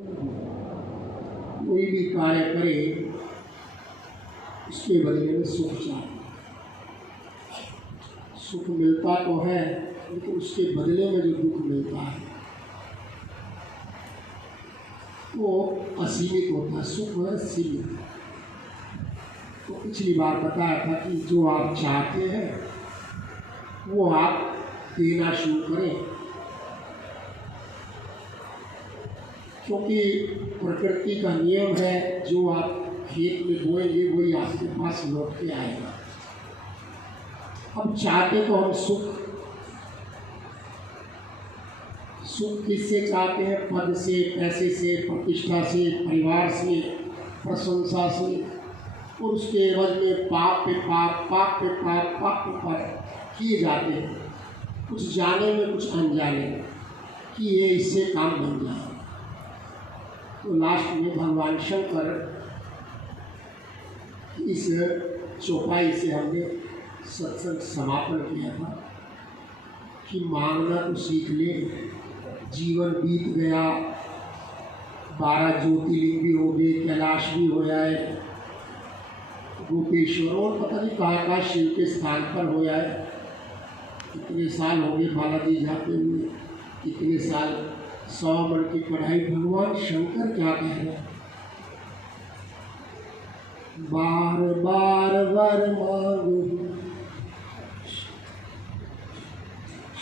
कोई भी कार्य करे उसके बदले में सुख चाहिए। सुख मिलता तो है लेकिन उसके बदले में जो दुख मिलता है वो असीमित होता है, सुख है सीमित। तो पिछली बार बताया था कि जो आप चाहते हैं वो आप देना शुरू करें, क्योंकि प्रकृति का नियम है जो आप खेत में बोएंगे वही आपके पास लौट के आएगा। हम चाहते तो हम सुख किससे चाहते हैं? पद से, पैसे से, प्रतिष्ठा से, परिवार से, प्रशंसा से, और उसके एवज में पाप पे पाप, पाप पे पाप, पाप पे पाप किए जाते हैं, कुछ जाने में कुछ अनजाने में, कि ये इससे काम बन जाए। तो लास्ट में भगवान शंकर इस चौपाई से हमने सत्संग समापन किया था कि मांगना तो सीख ले। जीवन बीत गया, 12 ज्योतिर्लिंग भी हो गए, कैलाश भी हो जाए, गोपेश्वर और पता नहीं कहाँ शिव के स्थान पर हो जाए। कितने साल हो गए बालाजी जाते हुए, कितने साल 100 मन की पढ़ाई। भगवान शंकर क्या कह रहे हैं? बार बार वर मांगो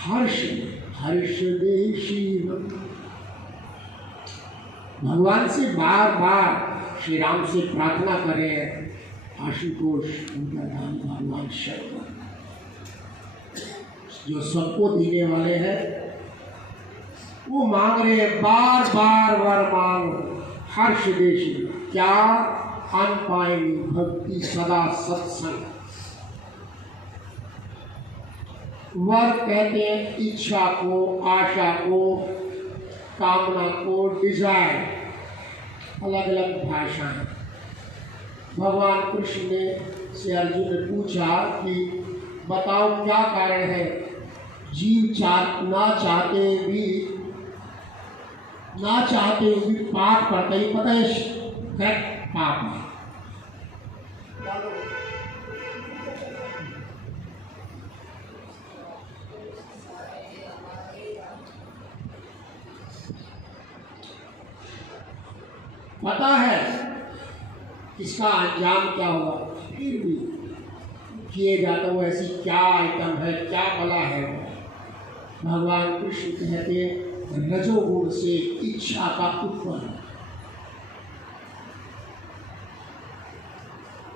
हर्ष हर्ष दे शिव। भगवान से बार बार श्री राम से प्रार्थना करें। आशुतोष उनका नाम भगवान शंकर जो सबको देने वाले हैं, वो मांग रहे हैं बार बार वर मांग हर्ष दे शिव। क्या अन पाएंगे? भक्ति सदा सत्संग। वर कहते हैं इच्छा को, आशा को, कामना को, डिजायर, अलग अलग भाषाएं। भगवान कृष्ण ने से अर्जुन ने पूछा कि बताओ क्या कारण है जीव ना चाहते भी पाप करते ही? पता है करेक्ट पाप है। पता है इसका अंजाम क्या होगा, फिर भी किए जाता वो ऐसी क्या आइटम है, क्या बला है। भगवान कृष्ण कहते हैं रजोगुण से इच्छा का उत्पन्न।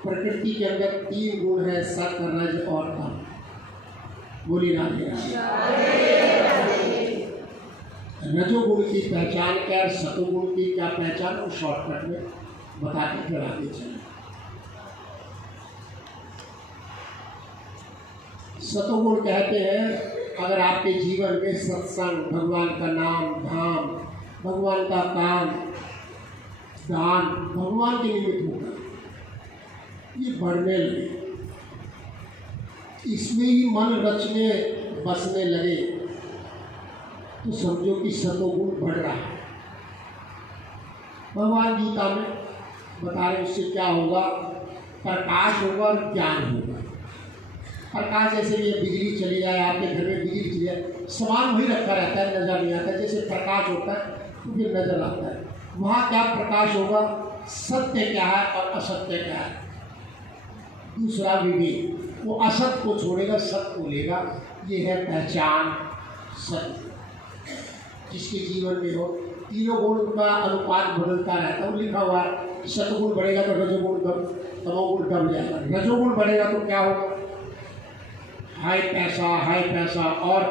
प्रकृति के अंदर 3 गुण है, सत, रज और तम। बोली राधे राधे। रजोगुण की पहचान क्या है, सतोगुण की क्या पहचान, वो शॉर्टकट में बताते फिर आगे चले। सतोगुण कहते हैं अगर आपके जीवन में सत्संग, भगवान का नाम, धाम, भगवान का काम, दान, भगवान के निमित्त होगा, ये बढ़ने लगे, इसमें ही मन रचने बसने लगे, तो समझो कि सतोगुण बढ़ रहा है। भगवान गीता में बता रहे उससे क्या होगा? प्रकाश होगा और ज्ञान होगा। प्रकाश जैसे ये बिजली चली जाए, आपके घर में बिजली चली जाए, सामान वही रखा रहता है, नजर नहीं आता। जैसे प्रकाश होता है तो फिर नजर आता है। वहाँ क्या प्रकाश होगा? सत्य क्या है और असत्य क्या है, दूसरा विवेक। वो असत को छोड़ेगा, सत्य को लेगा। ये है पहचान सत्य। जिसके जीवन में हो, तीनों गुण का अनुपात बदलता रहता है। वो लिखा हुआ है सतगुण बढ़ेगा तो रजोगुण दब, तमोगुण दब जाएगा। रजोगुण बढ़ेगा तो क्या होगा? हाई पैसा और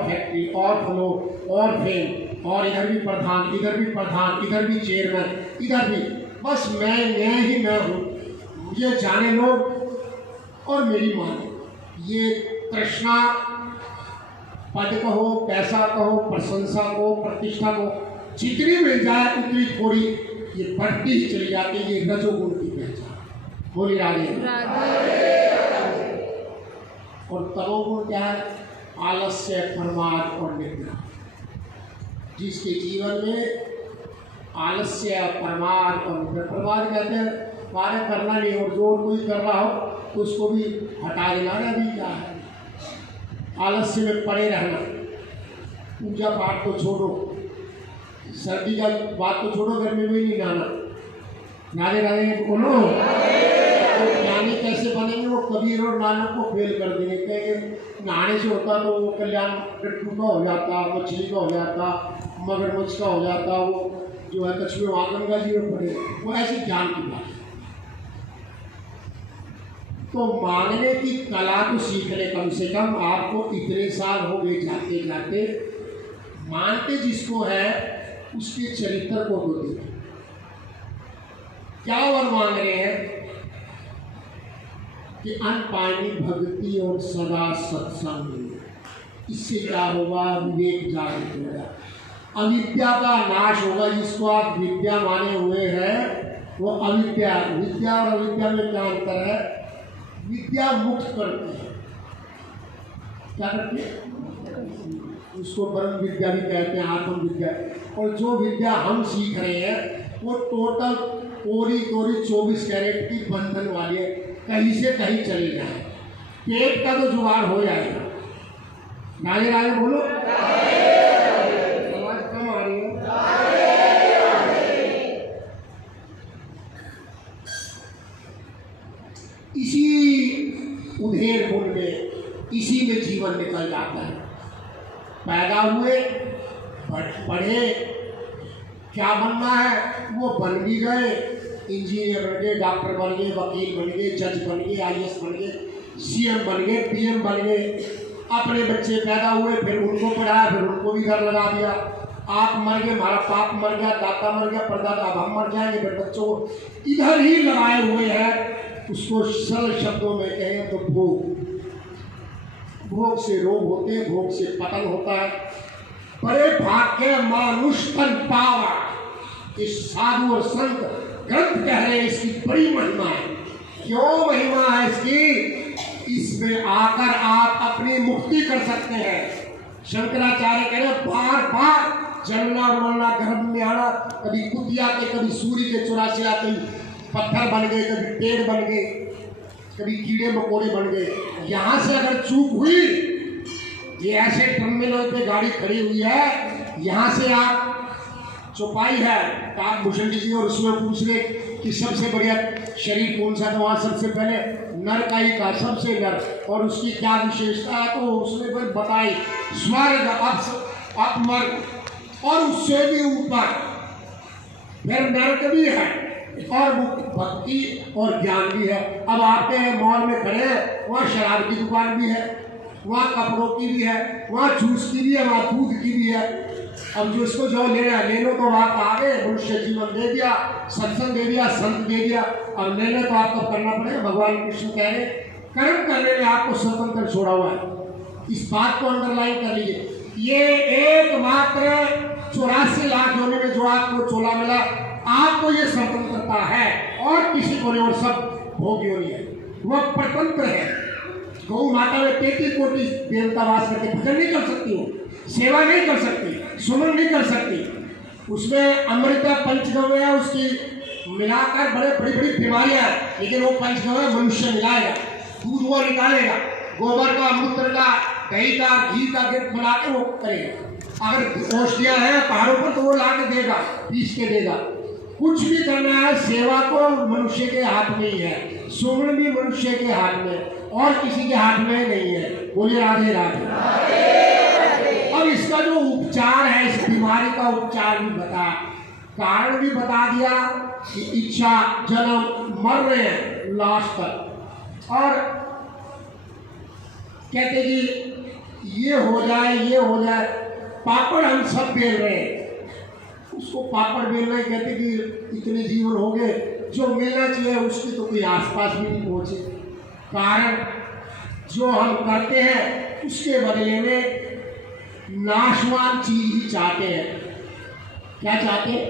फैक्ट्री और फ्लो और फेम, और इधर भी प्रधान, इधर भी चेयरमैन, इधर भी बस मैं ही मैं हूँ, मुझे जाने लोग और मेरी माने। ये तृष्णा, पद कहो, पैसा कहो, प्रशंसा को, प्रतिष्ठा को, जितनी मिल जाए उतनी थोड़ी ये बढ़ती ही चली जाती है। ये रजोगुण की पहचान। बोली राधे राधे। और तमोगुण क्या है? आलस्य, प्रमाद और निद्रा। जिसके जीवन में आलस्य, प्रमाद और प्रमाद कहते हैं कार्य करना नहीं, और जो कोई कर रहा हो तो उसको भी हटा देना ना, भी क्या है आलस्य में पड़े रहना। पूजा पाठ को छोड़ो, सर्दी का बात तो छोड़ो, गर्मी में नहीं नहाना। राधे राधे बोलो। तो ज्ञानी कैसे बनेंगे? वो कबीर और नानक को फेल कर देंगे, कहेंगे नहाने से होता तो वो कल्याण गट्टू का हो जाता, मछली का हो जाता, मगरमच्छ का हो जाता, वो जो है कछुए वहाँ गंगा जी में पड़े। वो ऐसी ज्ञान की बात है। तो मांगने की कला को सीख ले, कम से कम आपको इतने साल हो गए जाते जाते। मानते जिसको है उसके चरित्र को तो देखो, क्या वर मांग रहे हैं कि अनपानी भक्ति और सदा सत्संग, इससे क्या होगा? विवेक जागृत होगा, अविद्या का नाश होगा। जिसको आप विद्या माने हुए हैं वो अविद्या। विद्या और अविद्या में क्या अंतर है? विद्या मुक्त करती है, क्या करती है? उसको ब्रह्म विद्या भी कहते हैं, आत्म विद्या। और जो विद्या हम सीख रहे हैं वो टोटल कोरी 24 कैरेट की बंधन वाली है, कहीं से कहीं चले जाए। पेट का तो जुगाड़ हो जाएगा। राधे राधे बोलो। आवाज कम आ रही है। इसी उधेड़ बुन में, इसी में जीवन निकल जाता है। पैदा हुए, पढ़े, क्या बनना है वो बन भी गए, इंजीनियर बन गए, डॉक्टर बन गए, वकील बन गए, जज बन गए, IAS बन गए, CM बन गए, PM बन गए। अपने बच्चे पैदा हुए, फिर उनको पढ़ाया, फिर उनको भी घर लगा दिया। आप मर गए, हमारा बाप मर गया, दादा मर गया, परदादा, अब हम मर जाएंगे, फिर बच्चों को इधर ही लगाए हुए हैं। उसको सरल शब्दों में कहें तो भोग। भोग से रोग होते हैं, भोग से पतन होता है। बड़े भाग्य मानुष तन पावा, इस साधु और संत ग्रंथ कह रहे हैं इसकी बड़ी महिमा है। क्यों महिमा है इसकी? इसमें आकर आप अपनी मुक्ति कर सकते हैं। शंकराचार्य कह रहे बार बार जलना और मरना, गर्भ में आना, कभी कुतिया के, कभी सूर्य के 84 आते, पत्थर बन गए, कभी पेड़ बन गए, कभी कीड़े मकोड़े बन गए। यहाँ से अगर चूक हुई, ये ऐसे टर्मिनल पे गाड़ी खड़ी हुई है, यहाँ से आप चौपाई है काक भूषण जी और उसमें पूछ रहे कि सबसे बढ़िया शरीर कौन सा, तो वहाँ सबसे पहले नर का ही था, सबसे नर, और उसकी क्या विशेषता है तो उसने फिर बताई स्वर्ग, अपमर्ग, और उससे भी ऊपर फिर नरक भी है, और भक्ति और ज्ञान भी है। अब आपके मॉल में खड़े हैं, वहाँ शराब की दुकान भी है, वहाँ कपड़ों की भी है, वहाँ जूस की भी है, वहाँ दूध की भी है। अब जो इसको जो लेना है ले लो, तो आप आगे मनुष्य जीवन दे दिया, सत्संग दे दिया, संत दे दिया, और लेने तो आपको करना पड़ेगा। भगवान कृष्ण कह रहे कर्म करने में आपको स्वतंत्र छोड़ा हुआ है। इस बात को अंडरलाइन कर लीजिए। ये एकमात्र 84 लाख होने में जो आपको चोला मिला, आपको ये स्वतंत्रता है और किसी को नहीं, और सब भोगी होनी है, वह स्वतंत्र है। गौ माता में 33 कोटि देवता वास करके भजन नहीं कर सकती हो, सेवा नहीं कर सकती, सुमन नहीं कर सकती। उसमें अमृता पंचगव्य है, उसकी मिलाकर बड़ी बड़ी बीमारियां हैं, लेकिन वो पंचगव्य मनुष्य मिलाएगा, दूध वो निकालेगा, गोबर का, मूत्र का, दही का, घी का गिफ्ट बना के वो करेगा। अगर औषधियाँ हैं पहाड़ों पर तो वो ला के देगा, पीस के देगा। कुछ भी करना है, सेवा को मनुष्य के हाथ में ही है, सुमन भी मनुष्य के हाथ में, और किसी के हाथ में नहीं है। बोलिए राधे राधे। अब इसका जो उपचार है, इस बीमारी का उपचार भी बता, कारण भी बता दिया कि इच्छा, जन्म, मर रहे हैं लास्ट तक, और कहते कि ये हो जाए, ये हो जाए। पापड़ हम सब बेल रहे हैं, उसको पापड़ बेलना ही कहते कि इतने जीवन हो गए, जो मिलना चाहिए उसके तो कोई आसपास भी नहीं पहुंचे। कारण जो हम करते हैं उसके बदले में नाशवान चीज ही चाहते हैं। क्या चाहते हैं?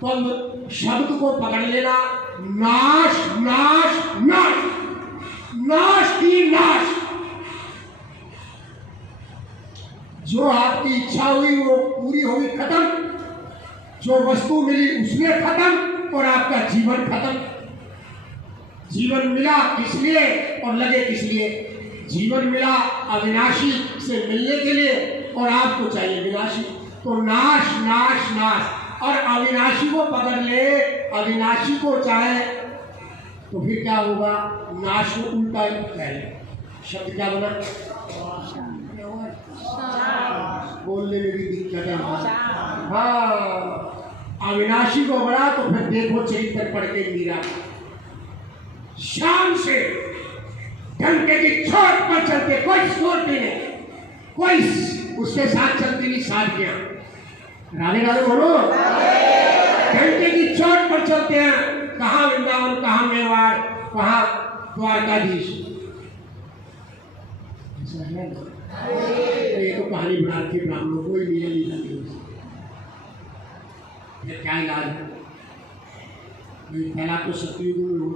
तो शब्द को पकड़ लेना, नाश नाश नाश, नाश की नाश। जो आपकी इच्छा हुई वो पूरी होगी, खत्म। जो वस्तु मिली उसमें खत्म और आपका जीवन खत्म। जीवन मिला किस लिए और लगे किस लिए? जीवन मिला अविनाशी से मिलने के लिए और आपको चाहिए विनाशी। तो नाश नाश नाश, और अविनाशी को पकड़ ले, अविनाशी को चाहे तो फिर क्या होगा? नाश को उल्टा पहले शब्द क्या बना? बोलने में भी दिक्कत है। हाँ, अविनाशी को बड़ा तो फिर देखो चरित्र पढ़ के मीरा शाम से डंके की चोट पर चलते, कोई छोड़ती नहीं, कोई उसके साथ चलती नहीं साथियां। राधे राधे बोलो। डंके की चोट पर चलते हैं, कहाँ वृंदावन, कहाँ मेवाड़, कहाँ द्वारकाधीश। ये तो कहानी बना के ब्राह्मणों को ही नहीं जाती। क्या इलाज है? पहला तो सतयुग में हो,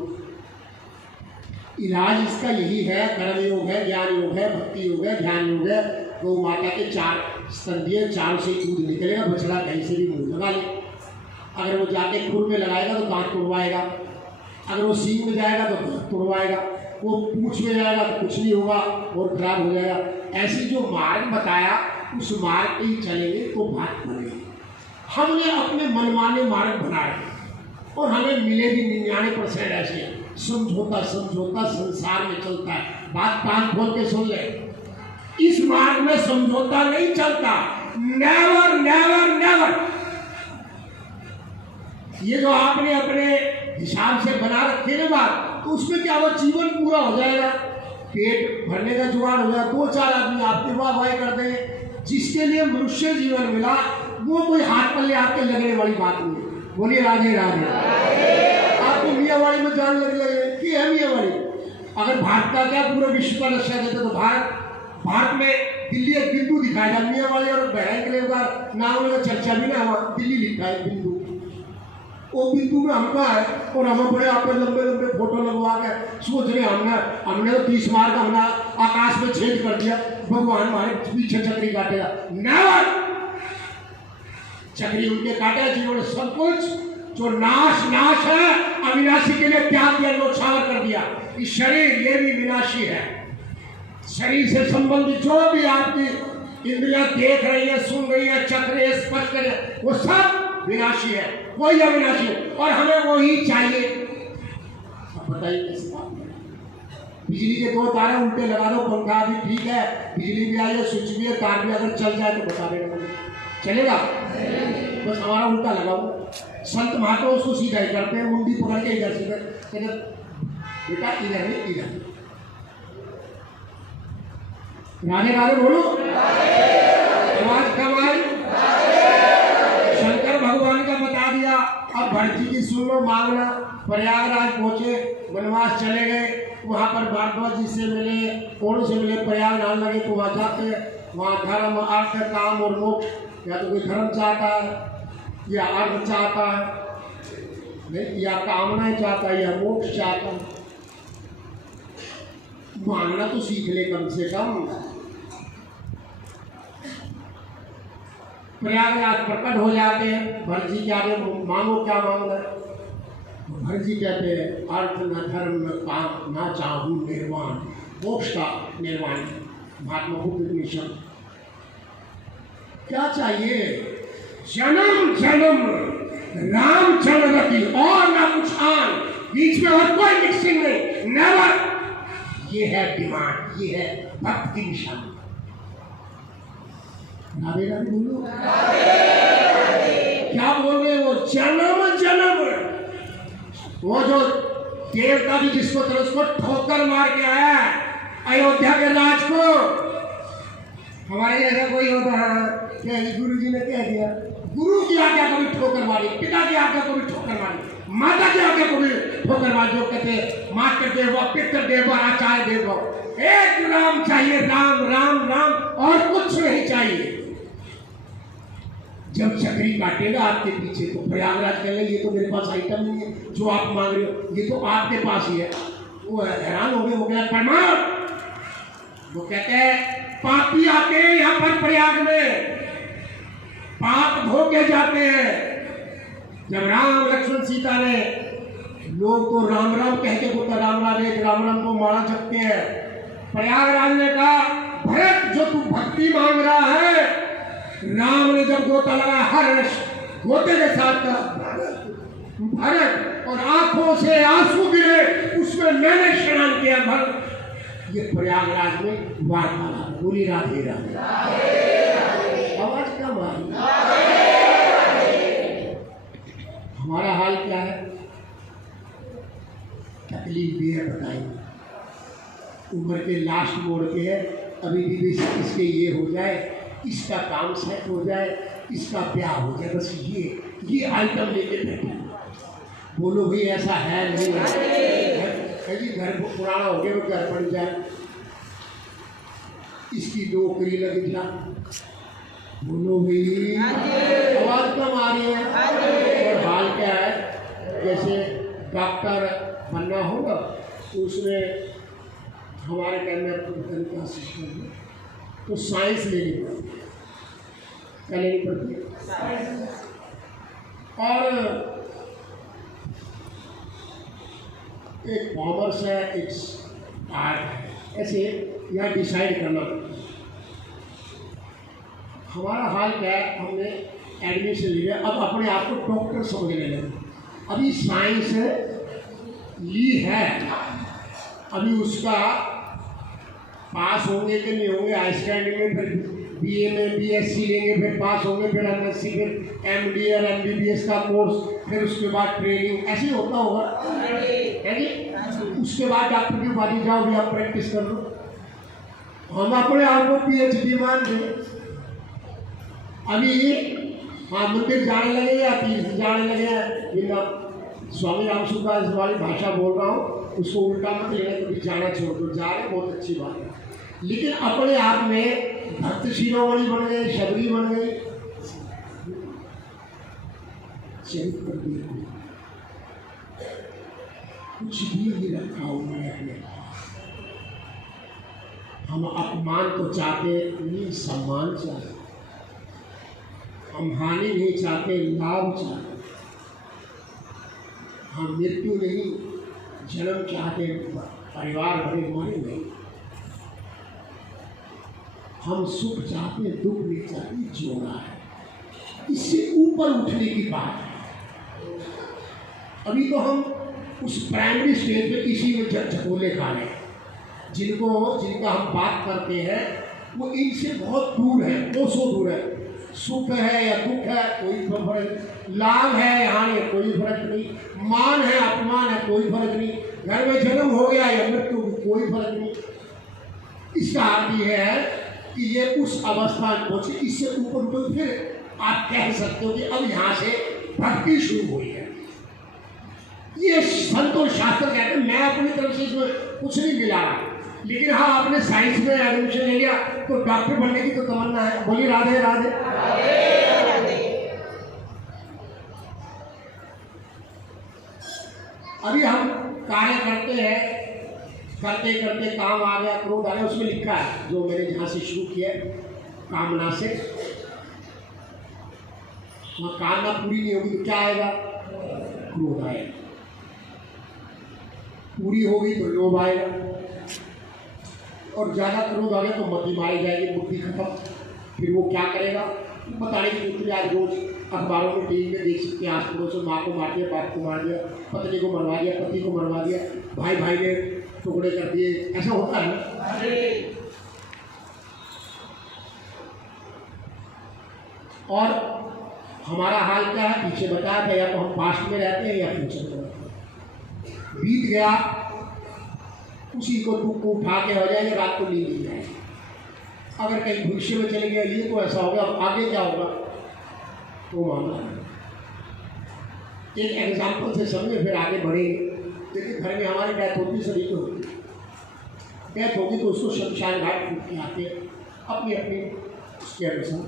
इलाज इसका यही है, कर्म योग है, ज्ञान योग है, भक्ति योग है, ध्यान योग है। गौ माता के 4 स्तंभिये, 4 से दूध निकलेगा, बछड़ा कहीं से भी मुंह लगा ले। अगर वो जाके खुर में लगाएगा तो दांत तोड़वाएगा, अगर वो सींग में जाएगा तो दांत तोड़वाएगा, वो पूंछ में जाएगा तो कुछ नहीं होगा और खराब हो जाएगा। ऐसी जो मार्ग बताया उस मार्ग पे ही चलेंगे तो बात बनेगी। हमने अपने मनमाने मार्ग बनाए और हमें मिले भी 99% ऐसे। समझौता समझौता संसार में चलता है। बात कान खोल के सुन ले, इस मार्ग में समझौता नहीं चलता। Never never never. ये जो आपने अपने हिसाब से बना रखे ना बात, तो उसमें क्या वो जीवन पूरा हो जाएगा, पेट भरने का जुगाड़ हो जाएगा, 2-4 आदमी आपके वाह वाह कर देंगे। जिसके लिए मनुष्य जीवन मिला वो कोई हाथ पल्ले आपके लगने वाली बात नहीं है। बोलिए राधे राधे। आपको मियाँवाड़ी में जान लग जाएगी कि है मियाँवाड़ी। अगर भारत का क्या पूरे विश्व का नक्शा देते तो भारत में दिल्ली एक बिंदु दिखाया जाए। मियाँवाड़ी और बहन के का नाम का चर्चा भी ना, वहाँ दिल्ली लिखा है बिंदु। वो बिंदु में हमका है और हम बड़े आपके लंबे लंबे फोटो लगवा के सोच रहे हमने तो 30 मार का हमने आकाश में छेद कर दिया, भगवान हमारे पीछे चक्री काटेगा। नेवर। चक्री उनके काटेगा जीवन सब कुछ जो नाश नाश है, अविनाशी के लिए त्याग दिया, न्योछावर कर दिया। इस शरीर ये भी विनाशी है। शरीर से संबंधित जो भी आपकी इंद्रियां देख रही है, सुन रही है, चख रही है, स्पर्श कर रही है, वो सब विनाशी है, वही अविनाशी है और हमें वही चाहिए। अब बताइए कैसे बात करें? बिजली के 2 तारे उल्टे लगा दो, पंखा भी ठीक है, बिजली भी आई है, स्विच भी है, तार भी अगर चल जाए तो बता देगा, चलेगा? बस हमारा उल्टा लगाओ। संत महात्मा उसको सीधा ही करते हैं, मुंडी पकड़ के इधर से बेटा इधर नहीं इधर। राधे राधे बोलो। आवाज कम आई। शंकर भगवान का बता दिया। अब भरती की सुन लो, मांगना। प्रयागराज पहुंचे, वनवास चले गए, वहाँ पर भारद्वाज जी से मिले, कौन से मिले, प्रयाग नाम लगे तो वहाँ जाते, वहाँ धर्म अर्थ काम और मोक्ष, या तो कोई धर्म चाहता है या अर्थ चाहता है, नहीं या कामनाएं चाहता है या मोक्ष चाहता है। मांगना तो सीख ले कम से कम। प्रयागराज प्रकट हो जाते हैं, भरत जी के आगे मांगो क्या मांगना है। भरत जी कहते हैं अर्थ न धर्म न काम न चाहूं निर्वाण, मोक्ष का निर्वाण। महात्मा बुद्ध शब्द क्या चाहिए? जन्म जन्म राम चरणरति और न कुछ आन, बीच में और कोई मिक्सिंग नहीं, नेवर। ये है डिमांड, ये है भक्त की निशानी। राधे राधे बोलो। क्या बोल रहे हो? जन्म जन्म। वो जो देवता भी जिसको तरह उसको ठोकर मार के आया अयोध्या के राज को, हमारे जैसा कोई होता है क्या? गुरु जी ने कह दिया, गुरु की आज्ञा को भी ठोकर मारी, पिता की आज्ञा को भी ठोकर मारी, माता की आज्ञा को भी ठोकर मारी। जो कहते मात्र देव पितृ देव आचार्य देव, एक राम चाहिए, राम राम राम और कुछ नहीं चाहिए। जब चक्री काटेगा आपके पीछे तो प्रयागराज कह ले ये तो मेरे पास आइटम नहीं है जो आप मांग रहे हो, ये तो आपके पास ही है। वो हैरान हो गए, वो कहते प्रमाण। वो कहते हैं पापी आते हैं यहाँ पर प्रयाग में, पाप धो के जाते हैं, जब राम लक्ष्मण सीता ने, लोग तो राम राम कह के बोलता राम राम एक राम राम को माला जपते हैं, प्रयागराज ने कहा भरत जो तू भक्ति मांग रहा है, राम ने जब गोता लगाया हर गोते के साथ कहा भरत, और आंखों से आंसू गिरे, उसमें मैंने स्नान किया भरत। ये प्रयागराज में वार्तालाप, बोली राधे राधे, आवाज कम आ रही। हमारा हाल क्या है? तकलीफ भी है, बताइए। उम्र के लास्ट मोड़ पे है, अभी भी इसके ये हो जाए, इसका काम सेट हो जाए, इसका ब्याह हो जाए, बस ये आइटम लेके बैठे। बोलो भाई ऐसा है नहीं है जी, घर पुराना हो गया, वो घर पड़ जाए, इसकी नौकरी लग जा, बोलो भाई आवाज कम आ रही है। और हाल क्या है, जैसे डॉक्टर बनना होगा तो उसमें हमारे टाइम में क्या सिस्टम है, तो साइंस लेनी पड़ती है, क्या लेनी पड़ती है, और एक कॉमर्स है, एक आर्ट है, ऐसे यहाँ डिसाइड करना पड़ता है। हमारा हाल क्या है, हमने एडमिशन लिया, अब अपने आप को डॉक्टर समझने लगे। अभी साइंस ली है, अभी उसका पास होंगे कि नहीं होंगे, हाई स्टैंडिंग में, फिर बीए में बीएससी लेंगे, फिर पास होंगे, फिर एमएससी, फिर एमडी और एमबीबीएस का कोर्स, फिर उसके बाद ट्रेनिंग, ऐसे ही होता होगा है जी। उसके बाद डॉक्टर की उपाधि, जाओ भी आप प्रैक्टिस कर लो। हम अपने आप को पीएचडी मान दें। अभी हाँ मंदिर जाने लगे या तीर्थ जाने लगे, स्वामी राम सुखदास वाली भाषा बोल रहा हूँ, उसको उल्टा मत लेना, कभी जाना छोड़ दो, जा रहे बहुत अच्छी बात है, लेकिन अपने आप में भक्त शिरोमणि बन गए, शबरी बन गए, चरित्र भी कुछ भी नहीं रखा उन्होंने अपने पास। हम अपमान तो चाहते नहीं, सम्मान चाहते, हम हानि नहीं चाहते, लाभ चाहते, हम मृत्यु नहीं जन्म चाहते, परिवार भरे मरे नहीं, हम सुख चाहते, दुख नहीं चाहते, जोड़ा है, इससे ऊपर उठने की बात है। अभी तो हम उस प्राइमरी स्टेज पे किसी में झकोले खा रहे हैं, जिनका हम बात करते हैं वो इनसे बहुत दूर है, कोसों दूर है। सुख है या दुख है कोई फर्क, लाभ है यहाँ नहीं कोई फर्क नहीं, मान है अपमान है कोई फर्क नहीं, घर में जन्म हो गया या मृत्यु कोई फर्क नहीं। इसका अर्थ यह है कि ये उस अवस्था में पहुंचे, इससे ऊपर तो फिर आप कह सकते हो कि अब यहाँ से भक्ति शुरू हुई है। ये संतों शास्त्र कहते हैं, मैं अपनी तरफ से इसमें कुछ नहीं मिला रहा, लेकिन हाँ आपने साइंस में एडमिशन ले लिया तो डॉक्टर बनने की तो तमन्ना है। बोलिए राधे राधे। अभी हम कार्य करते हैं, करते करते काम आ गया, क्रोध आ गया, उसमें लिखा है जो मैंने जहाँ से शुरू किया कामना से, वहाँ कामना पूरी नहीं होगी तो क्या आएगा, क्रोध आएगा, पूरी होगी तो लोभ आएगा, और ज़्यादा क्रोध आ गया तो मति मारी जाएगी, बुद्धि खत्म। फिर वो क्या करेगा बताने की जरूरत नहीं। आज रोज अखबारों में टीवी में देख सकते हैं, आस पड़ोस में माँ को मार दिया, बाप को मार दिया, पत्नी को मरवा दिया, पति को मरवा दिया, भाई भाई ने टुकड़े कर दिए, ऐसा होता है। और हमारा हाल क्या है पीछे बताया था, या तो हम पास्ट में रहते हैं या फ्यूचर में रहते हैं। बीत गया उसी को दुख को उठा के हो जाएगा, रात को नींद नहीं जाएगी। अगर कहीं भविष्य में चले गए ये तो ऐसा होगा, अब आगे क्या होगा वो मामला है। एक एग्जाम्पल से समझे फिर आगे बढ़ेंगे। देखिए घर में हमारी डेथ होती सभी को होती, डेथ होगी तो उसको शमशान घाट फूट के आते हैं अपनी अपनी उसके अनुसार।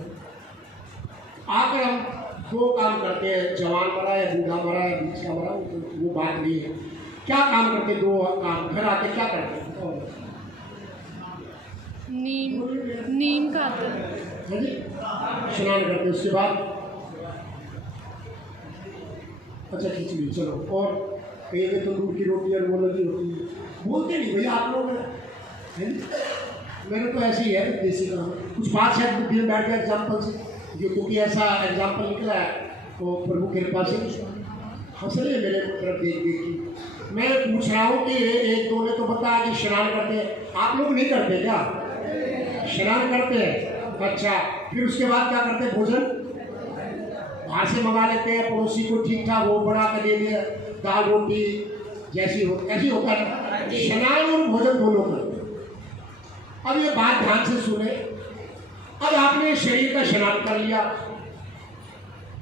आकर हम दो काम करते हैं, जवान मरा या बूढ़ा मरा या बीच का मरा, वो बात नहीं है। क्या काम करते, दो काम, घर आके क्या करते हैं, नीम खाते हैं, स्नान करते, उसके बाद अच्छा खिचड़ी, चलो। और कहीं में तंदूर की रोटी और वो लगी होती है, बोलते नहीं भैया आप लोग हैं। मेरे तो ऐसे ही है देसी काम, कुछ बात शायद बुद्धि में बैठ गया एग्जाम्पल से, जो क्योंकि ऐसा एग्जाम्पल निकला है तो प्रभु के कृपा से हंस रहे मेरे तरफ देख देख के। मैं पूछ रहा हूँ कि एक दो ने तो बताया कि स्नान करते हैं, आप लोग नहीं करते क्या? स्नान करते हैं, अच्छा। फिर उसके बाद क्या करते हैं? भोजन बाहर से मंगा लेते हैं, पड़ोसी को ठीक ठाक वो बना कर दे दिया, दाल रोटी जैसी हो ऐसी होता है। स्नान और भोजन दोनों करते हैं। अब ये बात ध्यान से सुने, अब आपने शरीर का स्नान कर लिया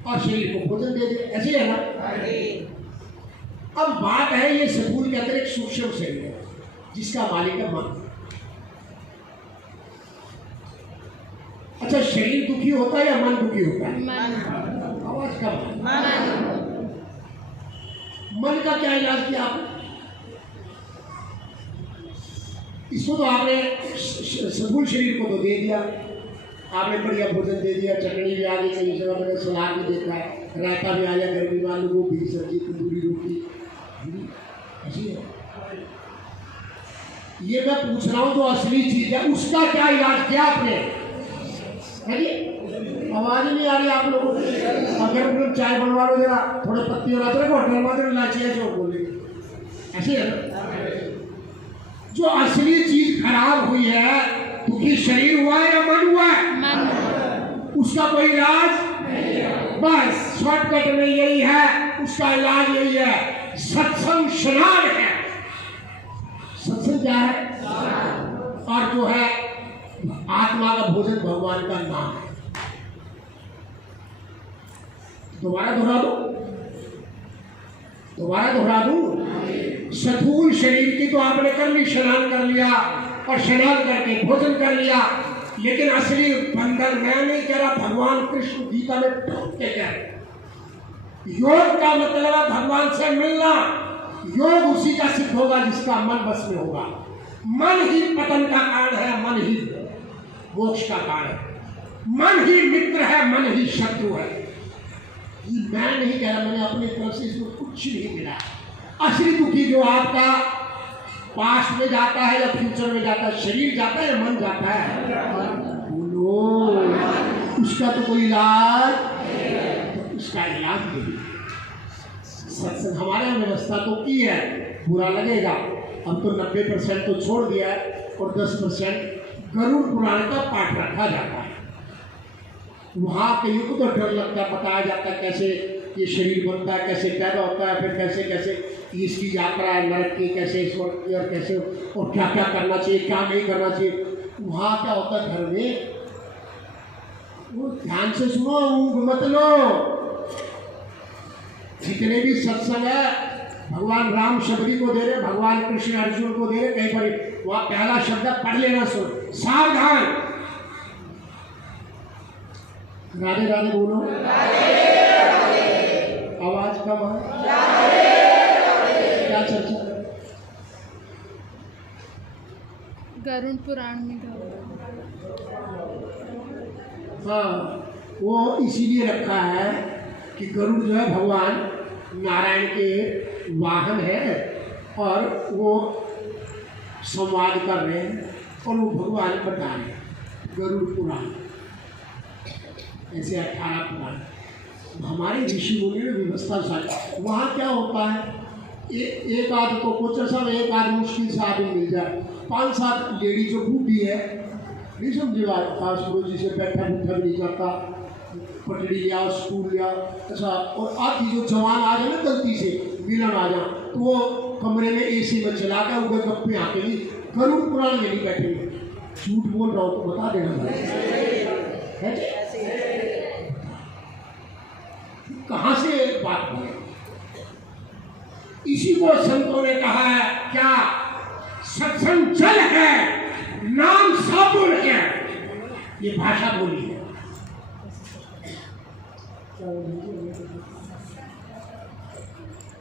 और शरीर को भोजन दे दिया, ऐसे है ना? अब बात है ये सगुण के अंदर एक सूक्ष्म शरीर है जिसका मालिक है मन। अच्छा, शरीर दुखी होता है या मन दुखी होता है? आवाज कम। मन का क्या इलाज किया आपने? इसको तो आपने सगुण शरीर को तो दे दिया, आपने बढ़िया भोजन दे दिया, चटनी भी आ गई, कई जगह मैंने सलाद भी देखा है, रायता भी आ गया, गर्मी वालों को भी सब्जी तंदूरी रोटी ऐसी है। ये मैं पूछ रहा हूँ जो असली चीज है उसका क्या इलाज किया आपने? आवाज नहीं आ रही आप लोगों की। अगर उन्हें चाय बनवा लो जरा, थोड़े पत्ती और अदरक और टमाटर इलायची है जो बोले ऐसे है ना? जो असली चीज खराब हुई है, दुखी शरीर हुआ है या मन हुआ है? उसका कोई इलाज बस शॉर्टकट में यही है, उसका इलाज यही है, सत्संग स्नान है। सत्संग क्या है? और जो है आत्मा का भोजन भगवान का नाम है। दोबारा दोहरा दो। स्थूल शरीर की तो आपने कर ली, स्नान कर लिया और स्नान करके भोजन कर लिया, लेकिन असली बंधन मैं नहीं कह रहा, भगवान कृष्ण गीता में ठोक के कह रहे। योग का मतलब है भगवान से मिलना। योग उसी का सिद्ध होगा जिसका मन बस में होगा। मन ही पतन का कारण है, मन ही मोक्ष का कारण है, मन ही मित्र है, मन ही शत्रु है। ये मैं नहीं कह रहा, मैंने अपनी तरफ से इसको कुछ नहीं मिला। असली दुखी जो आपका पास्ट में जाता है या फ्यूचर में जाता है, शरीर जाता है या मन जाता है? बोलो, उसका तो कोई इलाज, तो उसका इलाज नहीं। सत्संग हमारे व्यवस्था तो की है, बुरा लगेगा। अब तो 90% तो छोड़ दिया है और 10% गरुड़ पुराण का पाठ रखा जाता है। वहाँ कहीं को तो डर लगता है, बताया जाता है कैसे ये शरीर बनता है, कैसे पैदा होता है, फिर कैसे कैसे इसकी यात्रा है नरक की, कैसे स्वर्ग की, और कैसे और क्या क्या करना चाहिए, क्या नहीं करना चाहिए। वहाँ क्या होता है घर में, वो ध्यान से सुनो, ऊँघ मत लो। जितने भी सत्संग है भगवान राम शबरी को दे रहे, भगवान कृष्ण अर्जुन को दे रहे, कहीं पर वहाँ पहला शब्द पढ़ लेना, सुन सावधान। राधे राधे बोलो। आवाज कम है, क्या चर्चा है? गरुड़ पुराण में हाँ, वो इसीलिए रखा है कि गरुड़ जो है भगवान नारायण के वाहन है और वो संवाद कर रहे हैं और वो भगवान बता रहे हैं। गरुड़ पुराण ऐसे 18 पुराण हमारे ऋषि मुनि ने व्यवस्था सारी। वहाँ क्या होता है, एक आध तो कोचर साहब, एक आध मुश्किल से आदमी मिल जाए, 5-7 लेडी जो बूढ़ी है, नहीं समझे बात, खास गुरु जी से बैठा बूठा भी नहीं करता, पटड़ी लिया, स्कूल लिया, अच्छा। और आधी जो जवान आ जाए ना गलती से मिलन आ जाए, तो वो कमरे में AC में चला कर उधर गप्पे आके नहीं, गरुड़ पुराण में नहीं बैठेंगे। झूठ बोल रहा हूँ तो बता देना है। कहाँ से बात बने? इसी को संतों ने कहा है, क्या सत्संग जल है, नाम साबुन है, ये भाषा बोली है।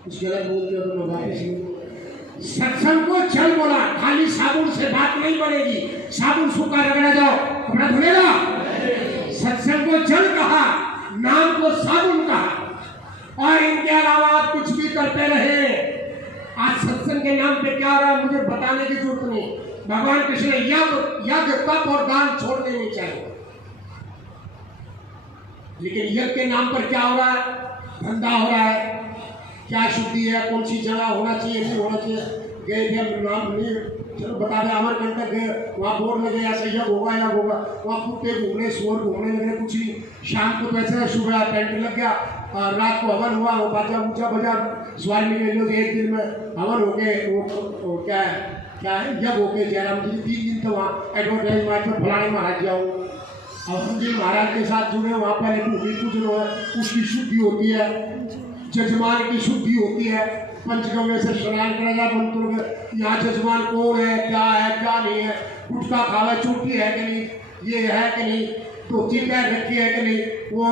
कुछ गलत बोलते हो तो मैं वापिस सत्संग को जल बोला, खाली साबुन से बात नहीं बनेगी। साबुन सूखा रगड़ा जाओ कपड़ा धुलेगा? सत्संग को जल कहा, नाम को साबुन कहा, और इन के अलावा आप कुछ भी करते रहे। आज सत्संग के नाम पे क्या हो रहा है मुझे बताने की जरूरत नहीं। भगवान कृष्ण यज्ञ तप और दान छोड़ देने चाहिए, लेकिन यज्ञ के नाम पर क्या हो रहा है? धंधा हो रहा है। क्या शुद्धि है, कौन सी जगह होना चाहिए, नहीं होना चाहिए। गए थे नाम नहीं, चलो बता दें, अमरकंटक गए, वहाँ बोर्ड लगे ऐसा यज्ञ होगा या होगा, वहाँ कुत्ते घूमने सुअर घूमने लगे, कुछ नहीं। शाम को वैसे सुबह टेंट लग गया और रात को हवन हुआ, वो बाजा ऊंचा बजा, स्वामी ने जो एक दिन में हवन हो गए, वो क्या है यज्ञ हो गए। जयराम जी 3 दिन तो वहाँ एडवर्टाइज मार के फलाने महाराज जाओ, और हम जी महाराज के साथ जुड़े, वहाँ पहले कुछ जो है उसकी शुद्धि होती है, जजमान की शुद्धि होती है, पंचगव्य से स्नान करा जाए। मंत्र यहाँ जजमान कौन है, क्या नहीं है, गुटखा खावा, चूटी है कि नहीं, ये है कि नहीं, धोती पैर रखी है कि नहीं, वो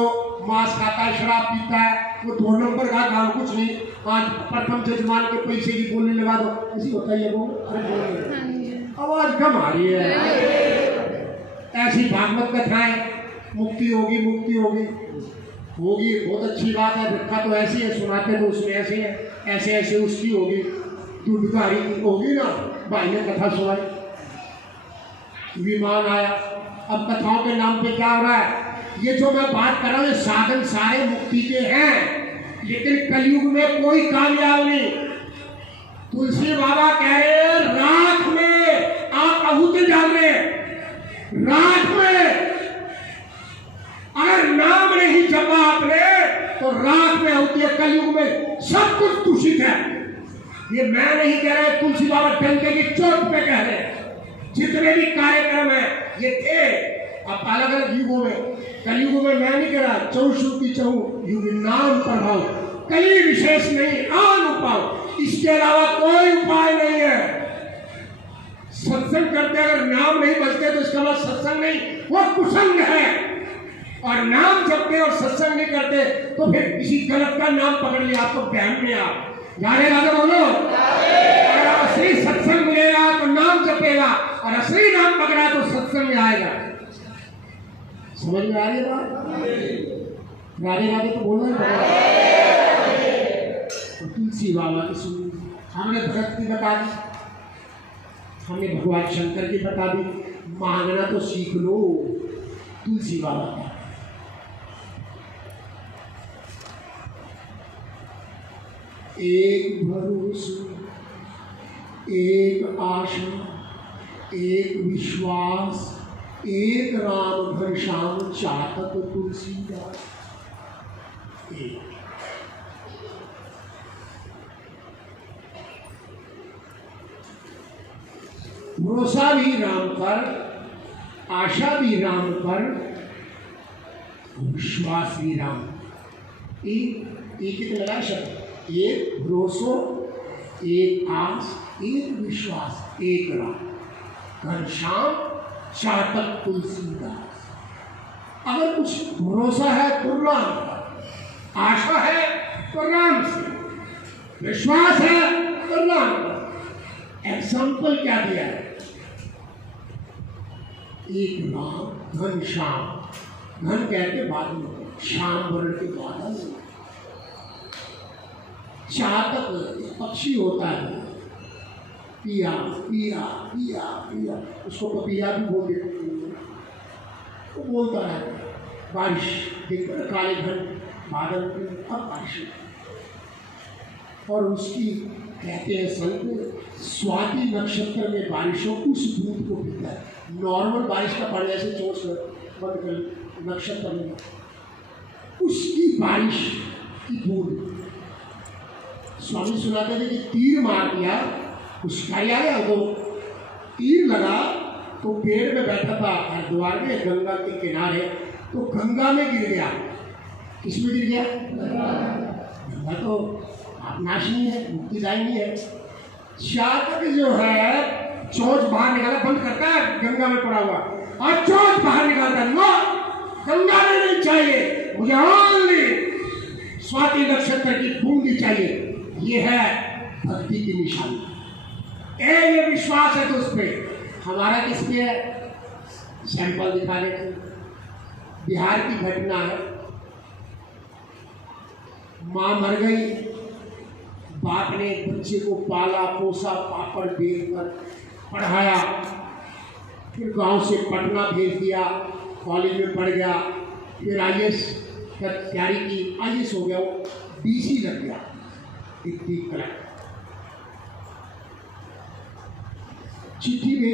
मांस खाता है, शराब पीता है, वो 2 नंबर का काम कुछ नहीं। आज प्रथम जजमान के पैसे की बोलने लगा दो, ऐसी होता है ये वो, अरे आवाज कम आ रही है। ऐसी भागवत कथाएं, मुक्ति होगी बहुत अच्छी बात है। भिक्खा तो ऐसी है, सुनाते तो उसमें ऐसे है, ऐसे उसकी होगी, दूधकारी होगी ना। भाई ने कथा सुनाई, विमान आया। अब कथाओं के नाम पे क्या हो रहा है? ये जो मैं बात कर रहा हूँ, ये साधन सारे मुक्ति के हैं, लेकिन कलयुग में कोई कामयाब नहीं। तुलसी बाबा कह रहे राख में आप आहुति डाल रहे, राख में अगर नाम नहीं जपा आपने तो राख में होती है। कलयुग में सब कुछ दूषित है। ये मैं नहीं कह रहा, तुलसी बाबा डंके की चोट पे कह रहे हैं। जितने भी कार्यक्रम है ये थे अब अलग अलग युगों में। कलयुग में मैं नहीं कह रहा, चौश्रुति युग नाम प्रभाव, कई विशेष नहीं, आन उपाय, इसके अलावा कोई उपाय नहीं है। सत्संग करते अगर नाम नहीं बजते तो इसका मतलब सत्संग नहीं, वो कुसंग है। और नाम जपते और सत्संग नहीं करते तो फिर किसी गलत का नाम पकड़ लिया, आपको बहन में आप जाने लगे बोलो। अगर असली सत्संग मिलेगा तो नाम जपेगा, और असली नाम पकड़ा तो सत्संग में आएगा। समझ में आ रही है बात? राधे तो बोलना है। तुलसी बाबा की सुनी, हमने भगत की बता दी, हमने भगवान शंकर की बता दी, मांगना तो सीख लो तुलसी बाबा का। एक भरोसा, एक आशा, एक विश्वास, एक राम घनश्याम चातक तुलसीदास। भरोसा भी राम पर, आशा भी राम पर, विश्वास भी राम। एक लगा शब्द, एक भरोसा, एक आस, एक विश्वास, एक राम घनश्याम चातक तुलसीदास। अगर कुछ भरोसा है तो राम पर, आशा है तो राम से, विश्वास है तो राम पर। एग्जाम्पल क्या दिया है? एक नाम घनश्याम, घन कहते बाद में, श्याम वर्ण के बादल। चातक पक्षी होता है, पिया पिया पिया पिया, उसको पपिया भी बोल देते हैं। वो बोलता रहता है, बारिश देखकर काले घन बादल पे अब बारिश, और उसकी कहते हैं संत स्वाति नक्षत्र में बारिशों उस बूंद को पीता है। नॉर्मल बारिश का पानी ऐसे चोट बंद कर नक्षत्र में, उसकी बारिश की बूंद। स्वामी सुनाते थे कि तीर मार दिया, कुछ आ गया तो तीर लगा तो पेड़ में बैठा था हरिद्वार में गंगा के किनारे, तो गंगा में गिर गया। किस में गिर गया? गंगा तो नाशनी है, मुक्तिदायिनी है। चातक जो है चोंच बाहर निकाला, बंद करता है गंगा में पड़ा हुआ, और चोंच बाहर निकालता है, नो गंगा में नहीं चाहिए मुझे, ओनली स्वाति नक्षत्र की बूंदी चाहिए। ये है भक्ति की निशानी। ये विश्वास है तो उस पर। हमारा किस पे है? सैंपल दिखाने के। बिहार की घटना है, माँ मर गई, बाप ने बच्चे को पाला पोसा, पापड़ बेल कर पढ़ाया, फिर गांव से पटना भेज दिया, कॉलेज में पढ़ गया, फिर IAS का तैयारी की, IAS हो गया, वो DC लग गया, डिप्टी कलेक्टर। चिट्ठी